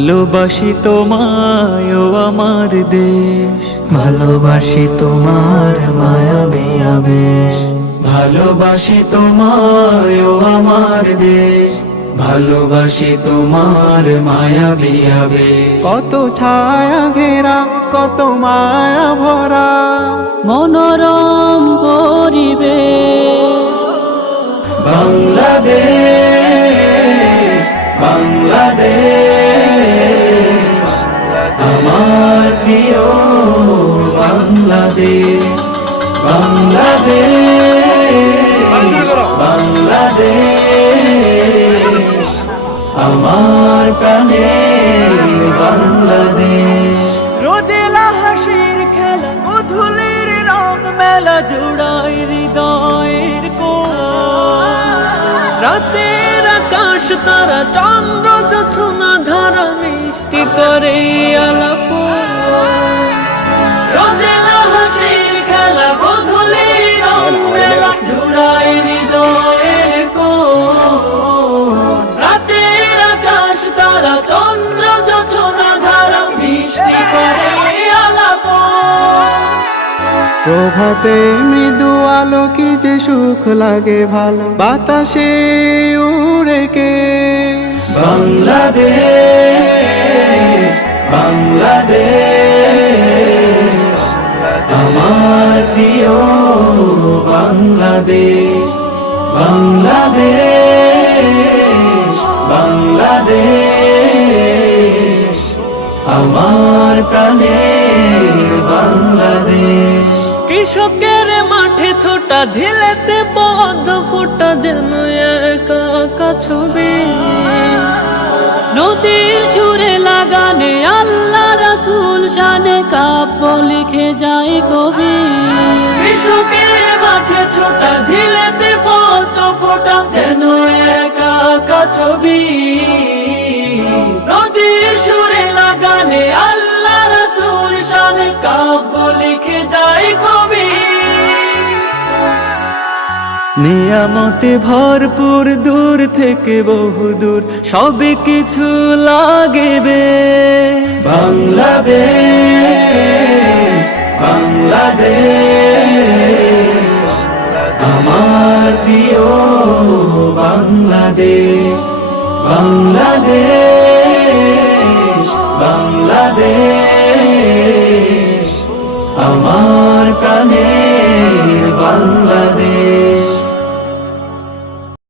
ভালোবাসি তোমায় ও আমার দেশ, ভালোবাসি তোমার মায়াবী আবেশ, ভালোবাসি তোমায় ও আমার দেশ, ভালোবাসি তোমার মায়াবী আবেশ। কত ছায়া ঘেরা, কত মায়া ভরা মনোরম পরিবেশ। বাংলাদেশ, বাংলাদেশ, আমার প্রিয় বাংলাদেশ, বাংলাদেশ, বাংলাদেশ, আমার প্রাণের বাংলাদেশ। রোদেলা হাসির খেলা, মধুলের রং মেলা, জোড়ায় হৃদয়ের রাতের আকাশ তারা, চন্দ্র জোছনা ধারা, মিষ্টি করে আলাপ। রোদেলা হাসির খেলা, মধুলের রং মেলা, জোড়ায় হৃদয়ের রাতের আকাশ তারা, চন্দ্র জোছনা ধারা, মিষ্টি করে আলাপ। প্রভাতে মৃদু আলো, কি যে সুখ লাগে ভালো, বাতাসে উড়ে কে। বাংলাদেশ, বাংলাদেশ, আমার প্রিয় বাংলাদেশ, বাংলাদেশ, বাংলাদেশ, আমার প্রাণের বাংলাদেশ। কৃষকের মাঠে ছোটা, ঝিলেতে পদ্ম ফোটা, যেন একা একা ছবি। নদীর সুরে লাগানে আল্লাহ রাসূল শানে, কাব্য লিখে যায় কবি। কৃষকের মাঠে ছোটা, ঝিলেতে পদ্ম ফোটা, যেন একা একা ছবি। নদীর সুরে লাগানে আল্লাহ রাসূল শানে, কাব্য লিখে যায় কবি। নিয়ামতে ভরপুর, দূর থেকে বহুদূর, সবে কিছু লাগবে। বাংলাদেশ, বাংলাদেশ, আমার প্রিয় বাংলাদেশ, বাংলাদেশ, বাংলাদেশ, আমার প্রাণের